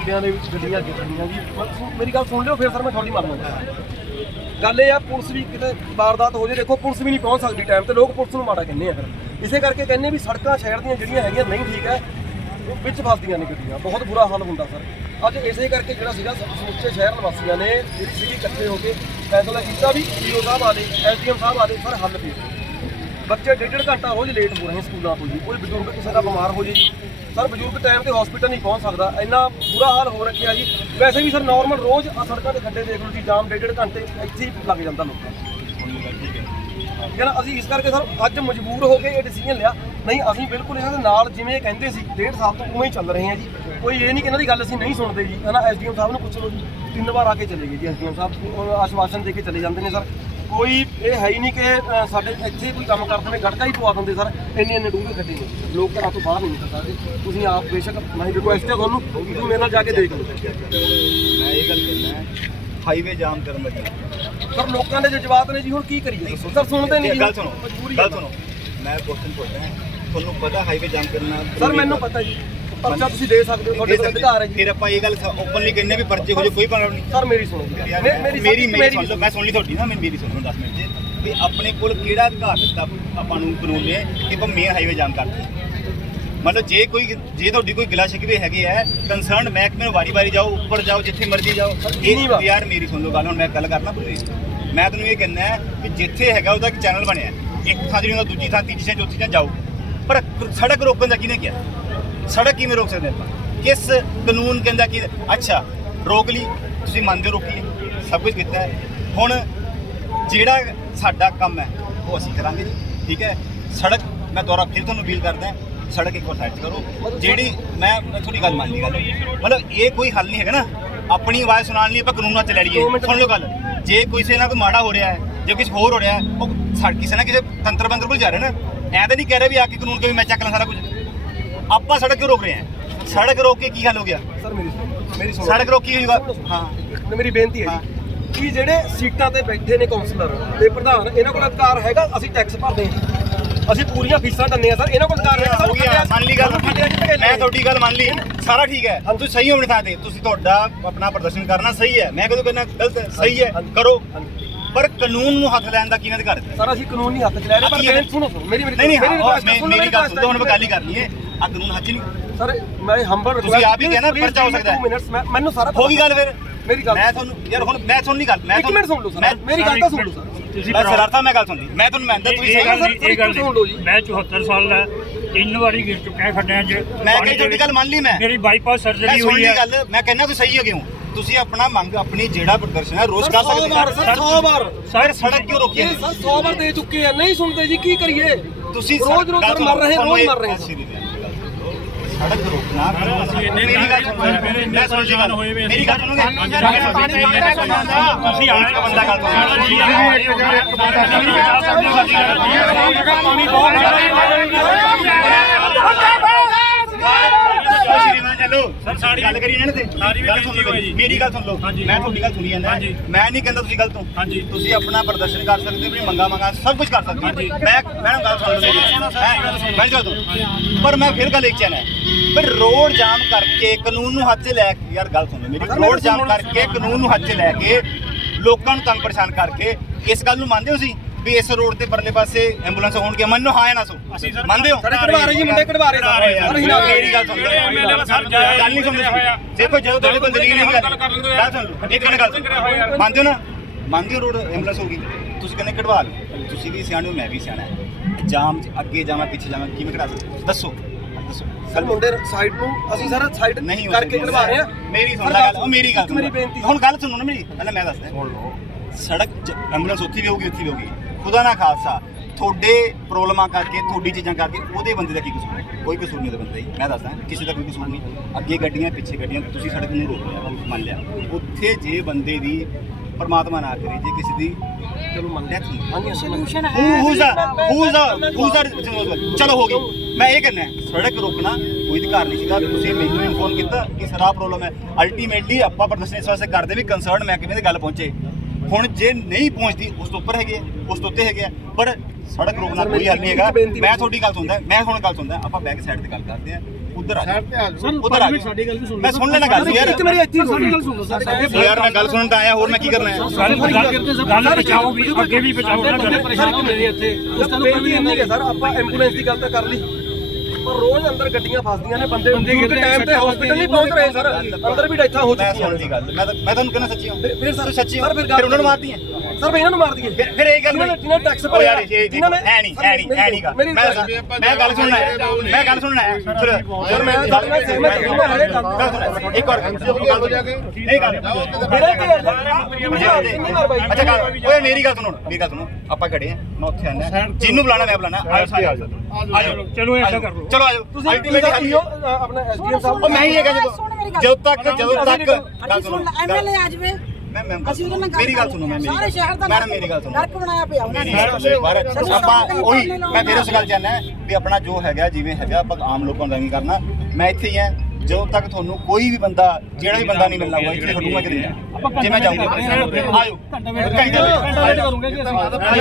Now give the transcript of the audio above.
ਖੱਡਿਆਂ ਦੇ ਵਿੱਚ ਗੱਡੀਆਂ ਗਿਰਦੀਆਂ ਜੀ ਪਰ ਮੇਰੀ ਗੱਲ ਸੁਣ ਲਿਓ, ਫਿਰ ਸਰ ਮੈਂ ਤੁਹਾਡੀ ਮੰਨਦਾ ਗੱਲ ਇਹ ਆ, ਪੁਲਿਸ ਵੀ ਕਿਤੇ ਵਾਰਦਾਤ ਹੋ ਜੇ, ਦੇਖੋ ਪੁਲਿਸ ਵੀ ਨਹੀਂ ਪਹੁੰਚ ਸਕਦੀ ਟਾਈਮ ਤੇ, ਲੋਕ ਪੁਲਿਸ ਨੂੰ ਮਾੜਾ ਕਹਿੰਦੇ ਆ ਫਿਰ। ਇਸੇ ਕਰਕੇ ਕਹਿੰਦੇ ਵੀ ਸੜਕਾਂ ਸ਼ਹਿਰ ਦੀਆਂ ਜਿਹੜੀਆਂ ਹੈਗੀਆਂ ਨਹੀਂ ਠੀਕ ਹੈ, ਉਹ ਵਿੱਚ ਫਸਦੀਆਂ ਨੇ ਗੱਡੀਆਂ। ਬਹੁਤ ਬੁਰਾ ਹਾਲ ਹੁੰਦਾ ਸਰ। ਅੱਜ ਇਸੇ ਕਰਕੇ ਜਿਹੜਾ ਸੀਗਾ ਸਮੁੱਚੇ ਸ਼ਹਿਰ ਨਿਵਾਸੀਆਂ ਨੇ ਜਿਹੜੀ ਸੀਗੀ ਇਕੱਠੇ ਹੋ ਕੇ ਫੈਸਲਾ ਕੀਤਾ ਵੀ ਈਓ ਸਾਹਿਬ ਆਲੇ ਐਸਡੀਐਮ ਸਾਹਿਬ ਆਲੇ ਸਰ ਹੱਲ ਪੇ ਬੱਚੇ ਡੇਢ ਡੇਢ ਘੰਟਾ ਰੋਜ਼ ਲੇਟ ਹੋ ਰਹੇ ਸਕੂਲਾਂ ਤੋਂ ਜੀ। ਕੋਈ ਬਜ਼ੁਰਗ ਕਿਸੇ ਦਾ ਬਿਮਾਰ ਹੋ ਜੇ ਜੀ। ਸਰ ਬਜ਼ੁਰਗ ਟਾਈਮ ਤੇ ਹਸਪੀਟਲ ਨਹੀਂ ਪਹੁੰਚ ਸਕਦਾ। ਇੰਨਾ ਬੁਰਾ ਹਾਲ ਹੋ ਰੱਖਿਆ ਜੀ। ਵੈਸੇ ਵੀ ਸਰ ਨਾਰਮਲ ਰੋਜ਼ ਆ ਸੜਕਾਂ ਦੇ ਖੱਡੇ ਦੇਖ ਲਓ ਜੀ, ਜਾਮ ਡੇਢ ਡੇਢ ਘੰਟੇ ਇੱਥੇ ਹੀ ਲੱਗ ਜਾਂਦਾ ਲੋਕਾਂ ਦਾ ਠੀਕ ਹੈ ਨਾ? ਅਸੀਂ ਇਸ ਕਰਕੇ ਸਰ, ਅੱਜ ਮਜਬੂਰ ਹੋ ਕੇ ਇਹ ਡਿਸੀਜਨ ਲਿਆ। ਨਹੀਂ, ਅਸੀਂ ਬਿਲਕੁਲ ਇਹਨਾਂ ਦੇ ਨਾਲ ਜਿਵੇਂ ਇਹ ਕਹਿੰਦੇ ਸੀ, ਡੇਢ ਸਾਲ ਤੋਂ ਉਵੇਂ ਹੀ ਚੱਲ ਰਹੇ ਹਾਂ ਜੀ। ਕੋਈ ਇਹ ਨਹੀਂ ਕਿ ਇਹਨਾਂ ਦੀ ਗੱਲ ਅਸੀਂ ਨਹੀਂ ਸੁਣਦੇ ਜੀ। ਹੈ ਹਨਾ ਐਸਡੀਐਮ ਸਾਹਿਬ ਨੂੰ ਪੁੱਛ ਲਓ ਜੀ। ਤਿੰਨ ਵਾਰ ਆ ਕੇ ਚਲੇ ਗਏ ਜੀ। ਐਸਡੀਐਮ ਸਾਹਿਬ ਆਸ਼ਵਾਸਨ ਦੇ ਕੇ ਚਲੇ ਜਾਂਦੇ ਨੇ ਸਰ। ਕੋਈ ਇਹ ਹੈ ਹੀ ਨਹੀਂ ਕਿ ਅ, ਸਾਡੇ ਇੱਥੇ ਕੋਈ ਕੰਮ ਕਰਦੇ ਨੇ ਗਟਕਾ ਹੀ ਪਵਾ ਦਿੰਦੇ ਸਰ। ਇੰਨੇ ਇੰਨੇ ਡੂੰਘੇ ਖੱਡੇ ਨੇ। ਲੋਕ ਘਰਾਂ ਤੋਂ ਬਾਹਰ ਨਹੀਂ ਨਿਕਲ ਸਕਦੇ ਤੁਸੀਂ ਆਪ ਬੇਸ਼ੱਕ ਮੈਂ ਰਿਕੁਐਸਟ ਹੈ ਤੁਹਾਨੂੰ ਤੁਸੀਂ ਮੇਰੇ ਨਾਲ ਜਾ ਕੇ ਦੇਖ ਲਓ। ਮੈਂ ਇਹ ਗੱਲ ਕਹਿਣਾ ਹਾਈਵੇ ਜਾਮ ਕਰਨ ਲੱਗੀ ਸਰ ਲੋਕਾਂ ਦੇ ਜਜ਼ਬਾਤ ਨੇ ਜੀ ਹੁਣ ਕੀ ਕਰੀਏ? ਦੱਸੋ ਸਰ ਸੁਣਦੇ ਨਹੀਂ ਜੀ। ਗੱਲ ਸੁਣੋ ਮਜਬੂਰੀ ਗੱਲ। ਸੁਣੋ। ਮੈਂ ਕੁਐਸਚਨ ਪੁੱਛਦਾ ਤੁਹਾਨੂੰ ਪਤਾ ਹਾਈਵੇ ਜਾਮ ਕਰਨਾ ਸਰ ਮੈਨੂੰ ਪਤਾ ਜੀ। ਪਰਚਾ ਤੁਸੀਂ ਦੇ ਸਕਦੇ ਹੋ ਤੁਹਾਡੇ ਕੋਲ ਅਧਿਕਾਰ ਹੈ ਜੀ। ਫਿਰ ਆਪਾਂ ਇਹ ਗੱਲ ਓਪਨਲੀ ਕਹਿੰਨੇ ਵੀ ਪਰਚੇ ਹੋ ਜੇ ਕੋਈ ਪ੍ਰੋਬਲਮ ਨਹੀਂ। ਸਰ ਮੇਰੀ ਸੁਣੋ ਜੀ। ਮੇ- ਮੇਰੀ ਮੇਰੀ ਮੇਰੀ ਸੁਣ ਲਓ ਮੈਂ ਸੁਣ ਲਈ ਤੁਹਾਡੀ ਨਾ ਮੇਰੀ ਸੁਣ ਲਓ 10 ਮਿੰਟ ਚ ਵੀ ਆਪਣੇ ਕੋਲ ਕਿਹੜਾ ਅਧਿਕਾਰ ਦਿੱਤਾ ਆਪਾਂ ਨੂੰ ਕਾਨੂੰਨ ਨੇ ਕਿ ਆਪਾਂ ਮੇਨ ਹਾਈਵੇ ਜਾਮ ਕਰ ਦਈਏ? ਮਤਲਬ ਜੇ ਕੋਈ ਜੇ ਤੁਹਾਡੀ ਕੋਈ ਗਿਲਾ ਸ਼ਿਕਵੇ ਹੈਗੇ ਹੈ ਕੰਸਰਨ ਮਹਿਕਮੇ ਨੂੰ ਵਾਰੀ-ਵਾਰੀ ਜਾਓ ਉੱਪਰ ਜਾਓ ਜਿੱਥੇ ਮਰਜ਼ੀ ਜਾਓ? ਇਹ ਯਾਰ ਮੇਰੀ ਸੁਣ ਲਓ ਗੱਲ ਹੁਣ ਮੈਂ ਗੱਲ ਕਰਨਾ ਪੂਰੀ। ਮੈਂ ਤੁਹਾਨੂੰ ਇਹ ਕਹਿੰਦਾ ਕਿ ਜਿੱਥੇ ਹੈਗਾ ਉਹਦਾ ਇੱਕ ਚੈਨਲ ਬਣਿਆ ਇੱਕ ਥਾਂ ਜਿਹੜੀ ਹੁੰਦਾ ਦੂਜੀ ਥਾਂ ਤੀਜੀ ਥਾਂ ਚੌਥੀ ਥਾਂ ਜਾਓ। ਪਰ ਸੜਕ ਰੋਕਣ ਦਾ ਕਿਹਨੇ ਕਿਹਾ? ਸੜਕ ਕਿਵੇਂ ਰੋਕ ਸਕਦੇ ਆਪਾਂ? ਕਿਸ ਕਾਨੂੰਨ ਕਹਿੰਦਾ ਕਿ ਅੱਛਾ ਰੋਕ ਲਈ ਤੁਸੀਂ ਮੰਨਦੇ ਹੋ ਰੋਕੀਏ ਸਭ ਕੁਝ ਕੀਤਾ ਹੈ। ਹੁਣ ਜਿਹੜਾ ਸਾਡਾ ਕੰਮ ਹੈ ਉਹ ਅਸੀਂ ਕਰਾਂਗੇ ਜੀ ਠੀਕ ਹੈ? ਸੜਕ ਮੈਂ ਦੁਬਾਰਾ ਫਿਰ ਤੁਹਾਨੂੰ ਅਪੀਲ ਕਰਦਾ ਸੜਕ ਇੱਕ ਵਾਰ ਸਾਈਡ ਕਰੋ। ਜਿਹੜੀ ਮੈਂ ਤੁਹਾਡੀ ਗੱਲ ਮੰਨ ਲਈ ਗੱਲ ਮਤਲਬ ਇਹ ਕੋਈ ਹੱਲ ਨਹੀਂ ਹੈਗਾ ਨਾ। ਆਪਣੀ ਆਵਾਜ਼ ਸੁਣਾਉਣ ਲਈ ਆਪਾਂ ਕਾਨੂੰਨਾਂ 'ਚ ਲੈ ਲਈਏ। ਦੋ ਮਿੰਟ ਸੁਣ ਲਓ ਗੱਲ। ਜੇ ਕਿਸੇ ਨਾਲ ਕੋਈ ਮਾੜਾ ਹੋ ਰਿਹਾ ਹੈ ਜੇ ਕੁਝ ਹੋਰ ਹੋ ਰਿਹਾ ਹੈ ਉਹ ਸੜ ਕਿਸੇ ਨਾ ਕਿਸੇ ਤੰਤਰ ਬੰਦਰ ਕੋਲ ਜਾ ਰਿਹਾ ਨਾ। ਐਂ ਤਾਂ ਨਹੀਂ ਕਹਿ ਰਿਹਾ ਵੀ ਆ ਕੇ ਕਾਨੂੰਨ ਕੇ ਵੀ ਮੈਂ ਚੱਕ ਲਾਂ ਸਾਰਾ ਕੁਝ। ਆਪਾਂ ਸੜਕ ਕਿਉਂ ਰੋਕ ਰਹੇ ਹਾਂ? ਸੜਕ ਰੋਕ ਕੇ ਕੀ ਹੱਲ ਹੋ ਗਿਆ? ਸਰ ਮੇਰੀ ਸੁਣੋ ਮੇਰੀ ਸੁਣੋ। ਸੜਕ ਰੋਕੀ ਹੋਈ ਵਾ ਹਾਂ। ਮੇਰੀ ਬੇਨਤੀ ਹੈ ਜੀ ਕਿ ਜਿਹੜੇ ਸੀਟਾਂ ਤੇ ਬੈਠੇ ਨੇ ਕਾਉਂਸਲਰ ਤੇ ਪ੍ਰਧਾਨ ਇਹਨਾਂ ਕੋਲ ਅਧਿਕਾਰ ਹੈਗਾ ਅਸੀਂ ਟੈਕਸ ਭਰਦੇ ਹਾਂ। ਅਸੀਂ ਪੂਰੀਆਂ ਫੀਸਾਂ ਦਿੰਦੇ ਆ ਸਰ। ਇਹਨਾਂ ਕੋਲ ਅਧਿਕਾਰ ਹੈਗਾ ਹੋ ਗਿਆ ਮੰਨ ਲਈ ਗੱਲ ਮੈਂ ਤੁਹਾਡੀ ਗੱਲ ਮੰਨ ਲਈ। ਸਾਰਾ ਠੀਕ ਹੈ। ਤੁਸੀਂ ਸਹੀ ਹੋ ਆਪਣੀ ਥਾਂ ਤੇ ਤੁਸੀਂ ਤੁਹਾਡਾ ਆਪਣਾ ਪ੍ਰਦਰਸ਼ਨ ਕਰਨਾ ਸਹੀ ਹੈ। ਮੈਂ ਕਦੋਂ ਕਹਿੰਦਾ ਗਲਤ ਹੈ? ਸਹੀ ਹੈ। ਕਰੋ। ਪਰ ਕਾਨੂੰਨ ਨੂੰ ਹੱਥ ਲੈਣ ਦਾ ਕਿਹਨਾਂ ਅਧਿਕਾਰ ਹੈ? ਸਰ ਅਸੀਂ ਕਾਨੂੰਨ ਨਹੀਂ ਹੱਥ ਚ ਲੈ ਰਹੇ ਪਰ ਸੁਣੋ ਸੁਣੋ। ਮੇਰੀ ਮੇਰੀ ਨਹੀਂ ਨਹੀਂ ਹਾਂ request ਹੈ, ਮੈਂ- ਸੁਣੋ ਮੇਰੀ ਗੱਲ ਸੁਣੋ ਹੁਣ ਮੈਂ। ਗੱਲ ਹੀ ਕਰਨੀ ਹੈ। ਆ ਕਾਨੂੰਨ ਹੱਥ 'ਚ ਨਹੀਂ ਸਰ ਮੈਂ ਹੰਬਲ ਤੁਸੀਂ ਆਪ ਹੀ ਕਿਹਾ ਨਾ ਪਰਚਾ ਹੋ ਸਕਦਾ ਹੈ। ਮਿੰਟਸ ਮੈਂ ਮੈਨੂੰ ਸਾਰਾ ਹੋ ਗਈ ਗੱਲ ਫਿਰ? ਮੇਰੀ ਗੱਲ ਮੈਂ ਤੁਹਾਨੂੰ ਯਾਰ ਹੁਣ ਮੈਂ ਸੁਣਨੀ ਗੱਲ ਮੈਂ ਇੱਕ ਮਿੰਟ ਸੁਣ ਲਓ ਮੈਂ- ਸਰ ਮੇਰੀ ਗੱਲ ਤਾਂ ਸੁਣ ਲਓ ਸਰ ਤੁਸੀਂ ਮੈਂ ਸਰarta ਮੈਂ ਗੱਲ ਸੁਣਦੀ ਮੈਂ ਤੁਹਾਨੂੰ ਮੰਨਦਾ ਤੁਸੀਂ ਇਹ ਸਹੀ ਗੱਲ ਹੋ। ਨਹੀਂ ਇਹ ਗੱਲ ਸੁਣ ਲਓ ਜੀ। ਮੈਂ 74 ਸਾਲ ਦਾ ਤਿੰਨ ਵਾਰੀ ਗਿਰ ਚੁੱਕਿਆ ਖੱਡਿਆਂ 'ਚ। ਮੈਂ ਕਹੀ ਤੁਹਾਡੀ ਗੱਲ ਮੰਨ ਲਈ ਮੈਂ। ਮੇਰੀ ਬਾਈਪਾਸ ਮੈਂ ਸਰਜਰੀ ਸੁਣ ਹੋਈ ਲਈ ਹੈ। ਗੱਲ ਮੈਂ ਕਹਿੰਦਾ ਤੁਸੀਂ ਸਹੀ ਹੋ। ਕਿਉਂ ਤੁਸੀਂ ਆਪਣਾ ਮੰਗ ਆਪਣੀ ਜਿਹੜਾ ਪ੍ਰਦਰਸ਼ਨ ਹੈ ਰੋਜ਼ ਕਰ ਸਕਦੇ ਹੋ। ਸਰ 100 ਵਾਰ। ਸਰ ਸੜਕ ਕਿਉਂ ਰੋਕੀ ਹੈ? ਸਰ 100 ਵਾਰ ਦੇ ਚੁੱਕੇ ਆ। ਨਹੀਂ ਸੁਣਦੇ ਜੀ ਕੀ ਕਰੀਏ? ਤੁਸੀਂ ਰੋਜ਼ ਰੋਜ਼ ਮਰ ਰਹੇ ਰੋਜ਼ ਮਰ ਰਹੇ। ਸੜਕ ਰੋਕਣਾ ਮੇਰੀ ਗੱਲ ਸੁਣੋ ਮੈਂ ਸੁਣ ਜੀ ਗੱਲ ਮੇਰੀ ਗੱਲ ਸੁਣੋਗੇ ਤੁਸੀਂ ਆਏ ਇੱਕ ਬੰਦਾ ਗੱਲ ਸੁਣੋ। ਸ਼੍ਰੀਮਾਨ ਚਲੋ। ਸਰ, ਸਾਰੀ- ਗੱਲ ਕਰੀ ਇਹਨਾਂ ਤੇ। ਸਾਰੀ ਵੀ ਗੱਲ ਸੁਣ ਬੇਨਤੀ ਲਓ ਹੋਈ ਜੀ। ਮੇਰੀ ਗੱਲ ਸੁਣ ਲਓ। ਹਾਂਜੀ। ਮੈਂ ਤੁਹਾਡੀ ਗੱਲ ਸੁਣੀ ਜਾਂਦਾ। ਮੈਂ ਨਹੀਂ ਕਹਿੰਦਾ ਤੁਸੀਂ ਗਲਤ ਹੋ। ਤੁਸੀਂ ਆਪਣਾ ਪ੍ਰਦਰਸ਼ਨ ਕਰ ਸਕਦੇ ਹੋ ਆਪਣੀ ਮੰਗਾ ਮੰਗਾ ਸਭ ਕੁਝ ਕਰ ਸਕਦੇ। ਹੋ। ਮੈਂ ਮੈਂ ਗੱਲ ਸੁਣ ਲਓ ਮੈਂ ਪਰ ਮੈਂ ਫਿਰ ਗੱਲ ਇੱਕ ਚੈਨ ਹੈ। ਪਰ ਰੋਡ ਜਾਮ ਕਰਕੇ ਕਾਨੂੰਨ ਨੂੰ ਹੱਥ 'ਚ ਲੈ ਕੇ ਯਾਰ ਗੱਲ ਸੁਣ ਮੇਰੀ ਰੋਡ ਜਾਮ। ਕਰਕੇ ਕਾਨੂੰਨ ਨੂੰ ਹੱਥ 'ਚ ਲੈ ਕੇ ਲੋਕਾਂ ਨੂੰ ਤੰਗ ਪਰੇਸ਼ਾਨ ਕਰਕੇ ਇਸ ਗੱਲ ਨੂੰ ਮੰਨਦੇ ਹੋ ਸੀ ਵੀ ਇਸ ਰੋਡ ਤੇ ਪਰਲੇ ਪਾਸੇ ਐਂਬੂਲੈਂਸ ਹੋਣਗੇ? ਮੰਨੋ ਹਾਂ ਜਾਂ ਨਾ ਸੋ ਅਸੀਂ ਸਰ- ਮੰਨਦੇ ਹੋ? ਸਰ ਕਢਵਾ ਰਹੇ ਜੀ ਮੁੰਡੇ ਕਢਵਾ ਰਹੇ ਸਰ ਯਾਰ, ਮੇਰੀ ਗੱਲ ਸੁਣ ਗੱਲ ਨਹੀਂ ਸੁਣਦੇ ਦੇਖੋ ਜਦੋਂ ਤੁਹਾਡੇ ਕੋਲ ਦਲੀਲ ਨਹੀਂ ਗੱਲ ਸੁਣ ਲਓ ਇੱਕ ਮਿੰਟ ਗੱਲ ਸੁਣ ਮੰਨਦੇ ਹੋ ਨਾ? ਮੰਨਦੇ ਹੋ ਰੋਡ ਐਂਬੂਲੈਂਸ ਹੋਗੀ ਤੁਸੀਂ ਕਹਿੰਦੇ ਕਢਵਾ ਲਓ। ਤੁਸੀਂ ਵੀ ਸਿਆਣੇ ਹੋ ਮੈਂ ਵੀ ਸਿਆਣਾ। ਹੈ ਜਾਮ 'ਚ ਅੱਗੇ ਜਾਵਾਂ ਪਿੱਛੇ ਜਾਵਾਂ ਕਿਵੇਂ ਕਢਾ ਸਕਦੇ ਦੱਸੋ। ਸਰ ਮੁੰਡੇ ਸਾਈਡ ਨੂੰ ਅਸੀਂ ਸਰ ਸਾਈਡ ਨਹੀਂ ਹੋ ਕਰਕੇ ਸਕਦੀ। ਕਢਵਾ ਰਹੇ ਆ। ਮੇਰੀ ਸੁਣ ਲੈ ਗੱਲ ਉਹ ਮੇਰੀ ਗੱਲ ਇੱਕ ਮੇਰੀ। ਬੇਨਤੀ ਹੁਣ ਗੱਲ ਸੁਣੋ ਨਾ ਮੇਰੀ ਪਹਿਲਾਂ ਮੈਂ ਦੱਸਦਾ। ਸੁਣ ਲਓ। ਸੜਕ ਐਂਬੂਲੈਂਸ ਉੱਥੇ ਵੀ ਹੋਊਗੀ ਉੱਥੇ ਵੀ ਹੋਊਗੀ ਖੁਦਾ ਨਾ ਖਾਲਸਾ ਤੁਹਾਡੇ ਪ੍ਰੋਬਲਮਾਂ ਕਰਕੇ ਤੁਹਾਡੀ ਚੀਜ਼ਾਂ ਕਰਕੇ ਉਹਦੇ ਬੰਦੇ ਦਾ ਕੀ ਕਸੂਰ ਹੈ? ਕੋਈ ਕਸੂਰ ਨਹੀਂ ਉਹਦੇ ਬੰਦੇ ਦਾ ਹੀ ਮੈਂ ਦੱਸਦਾ ਕਿਸੇ ਦਾ ਕੋਈ ਕਸੂਰ ਨਹੀਂ। ਅੱਗੇ ਗੱਡੀਆਂ ਪਿੱਛੇ ਗੱਡੀਆਂ ਤੁਸੀਂ ਸੜਕ ਨੂੰ ਰੋਕ ਲਿਆ ਮੰਨ ਲਿਆ। ਉੱਥੇ ਜੇ ਬੰਦੇ ਦੀ ਪਰਮਾਤਮਾ ਨਾ ਕਰੇ ਜੇ ਕਿਸੇ ਦੀ ਚਲੋ ਮੰਨ ਲਿਆ। ਡੈਥ ਹਾਂਜੀ ਸੋਲੂਸ਼ਨ ਹੂ। ਹੂਜ਼ ਦਾ ਹੂਜ਼ ਦਾ ਹੂਜ਼ ਦਾ ਚਲੋ ਹੋ ਗਈ। ਮੈਂ ਇਹ ਕਹਿੰਦਾ ਸੜਕ ਰੋਕਣਾ ਕੋਈ ਅਧਿਕਾਰ ਨਹੀਂ ਸੀਗਾ। ਤੁਸੀਂ ਮੈਨੂੰ ਇਨਫੋਰਮ ਕੀਤਾ ਕਿ ਸਰਾ ਪ੍ਰੋਬਲਮ ਹੈ। ਅਲਟੀਮੇਟਲੀ ਆਪਾਂ ਪ੍ਰਦਰਸ਼ਨ ਇਸ ਵਾਸਤੇ ਕਰਦੇ ਵੀ ਕੰਸਰਨ ਮਹਿਕਮੇ ਦੀ ਗੱਲ ਪਹੁੰਚੇ। ਹੁਣ ਜੇ ਨਹੀਂ ਪਹੁੰਚਦੀ ਉਸ ਤੋਂ ਉੱਪਰ ਹੈਗੇ ਆ, ਉਸ ਤੋਂ ਉੱਤੇ ਹੈਗੇ ਆ। ਪਰ ਸੜਕ ਰੋਕਣਾ ਸਰ, ਕੋਈ ਹੱਲ ਨਹੀਂ ਹੈਗਾ। ਮੈਂ ਤੁਹਾਡੀ ਗੱਲ ਸੁਣਦਾ ਮੈਂ ਹੁਣ ਗੱਲ ਸੁਣਦਾ ਆਪਾਂ ਬੈਕ ਸਾਈਡ ਤੇ ਗੱਲ ਕਰਦੇ ਆ ਉਧਰ ਆ ਤੇ ਆ ਸਰ ਉਧਰ ਆ ਸਾਡੀ ਗੱਲ ਵੀ ਸੁਣ। ਮੈਂ ਸੁਣ ਲੈਣਾ ਗੱਲ ਯਾਰ। ਇੱਕ ਮੇਰੀ ਇੱਥੇ ਸਾਡੀ ਗੱਲ ਸੁਣੋ ਸਰ ਉਹ ਯਾਰ ਮੈਂ ਗੱਲ ਸੁਣਨ ਤਾਂ ਆਇਆ ਹੋਰ ਮੈਂ ਕੀ ਕਰਨਾ ਹੈ? ਗੱਲ ਗੱਲ ਬਚਾਓ ਵੀ ਅੱਗੇ ਵੀ ਬਚਾਓ ਨਾ ਗੱਲ ਪਰੇਸ਼ਾਨ ਹੋ ਮੇਰੇ ਇੱਥੇ ਉਸ ਤੁਹਾਨੂੰ ਬੇਨਤੀ ਇੰਨੀ ਹੈ ਸਰ ਆਪਾਂ ਐਂਬੂਲੈਂਸ ਦੀ ਗੱਲ ਤਾਂ ਕਰ ਲਈ। ਪਰ ਰੋਜ਼ ਅੰਦਰ ਗੱਡੀਆਂ ਫਸਦੀਆਂ ਨੇ ਬੰਦੇ ਗਿਰਦੇ ਟਾਈਮ ਤੇ ਹਸਪੀਟਲ ਨਹੀਂ ਪਹੁੰਚ ਰਹੇ ਸਰ। ਅੰਦਰ ਵੀ ਡੈਥਾਂ ਹੋ ਮੈਂ ਚੁੱਕੀਆਂ ਨੇ ਗੱਲ। ਮੈਂ ਤਾਂ ਮੈਂ ਤੁਹਾਨੂੰ ਕਹਿੰਦਾ ਸੱਚੀ ਹਾਂ ਫਿਰ- ਸੱਚੀ ਸਰ ਫਿਰ ਫਿਰ ਉਹਨਾਂ ਨੂੰ ਮਾਰਦੀ ਹੈ। ਸਰ ਫਿਰ ਇਹਨਾਂ ਨੂੰ ਮਾਰ ਦਈਏ। ਫਿਰ ਫਿਰ ਇਹ ਗੱਲ ਜਿਨ੍ਹਾਂ ਨੇ- ਜਿਨ੍ਹਾਂ ਨੇ ਟੈਕਸ ਭਰਿਆ ਯਾਰ ਇਹ ਜਿਨ੍ਹਾਂ ਨੇ ਐ ਨਹੀਂ ਐ ਨਹੀਂ ਐ ਨਹੀਂ ਗਾ ਮੇਰੀ ਮੈਂ ਮੈਂ ਗੱਲ ਸੁਣਨਾ ਹੈ ਮੈਂ ਗੱਲ ਸੁਣਨਾ ਹੈ ਸੁਣ। ਸਰ ਮੈਂ ਨਾਲ ਸਹਿਮਤ ਹਾਂ ਮੈਂ ਹਰੇ ਗੱਲ ਗੱਲ ਇੱਕ ਹੋਰ ਗੱਲ ਨਹੀਂ ਗੱਲ ਮੇਰਾ ਕੀ ਹੈ ਕਿੰਨੀ ਵਾਰ ਬਾਈ? ਅੱਛਾ ਗੱਲ ਓਏ ਮੇਰੀ ਗੱਲ ਸੁਣੋ ਮੇਰੀ ਗੱਲ ਸੁਣੋ। ਆਪਾਂ ਖੜੇ ਆ ਮੈਂ ਉੱਥੇ ਆਣਾ ਜਿਹਨੂੰ ਬੁਲਾਣਾ ਮੈਂ ਬੁਲਾਣਾ ਆਜੋ ਸਾਰੇ। ਆ ਜਾਓ। ਚਲੋ ਏਦਾਂ ਕਰ ਲਓ। ਚਲੋ ਆਜੋ। ਤੁਸੀਂ ਅਲਟੀਮੇਟ ਕੀ ਹੋ ਆਪਣਾ ਐਸਡੀਐਮ ਸਾਹਿਬ ਉਹ ਮੈਂ ਹੀ ਹੈਗਾ ਜਦੋਂ ਜਦੋਂ ਤੱਕ ਜਦੋਂ ਤੱਕ ਗੱਲ ਸੁਣੋ। ਸੁਣ ਐਮਐਲਏ ਆ ਜਵੇ। ਮੈਂ ਮੈਂ ਅਸੀਂ ਉਹਦੇ ਨਾਲ ਗੱਲ ਮੇਰੀ ਗੱਲ ਸੁਣੋ ਮੈਂ ਮੇਰੀ ਸਾਰੇ ਸ਼ਹਿਰ ਦਾ ਮੈਡਮ ਮੇਰੀ ਗੱਲ ਸੁਣੋ। ਨਰਕ ਬਣਾਇਆ ਪਿਆ ਉਹਨਾਂ ਨੇ। ਮੇਰੀ ਆਪਾਂ ਉਹੀ ਮੈਂ ਫਿਰ ਉਸ ਗੱਲ ਜਾਣਾ ਵੀ ਆਪਣਾ ਜੋ ਹੈਗਾ ਜਿਵੇਂ ਹੈਗਾ ਆਪਾਂ ਆਮ ਲੋਕਾਂ ਦਾ ਨਹੀਂ ਕਰਨਾ। ਮੈਂ ਇੱਥੇ ਹੀ ਆ ਜਦੋਂ ਤੱਕ ਤੁਹਾਨੂੰ ਕੋਈ ਵੀ ਬੰਦਾ ਜਿਹੜਾ ਵੀ ਬੰਦਾ ਨਹੀਂ ਮਿਲਣਾ ਹੋਊਗਾ ਇੱਥੇ ਖੜੂਗਾ ਕਿਤੇ ਜੇ ਮੈਂ ਜਾਊਂਗਾ ਆਜੋ ਘੰਟਾ ਵੇਟ ਕਰੂੰਗੇ ਜੀ ਅਸੀਂ।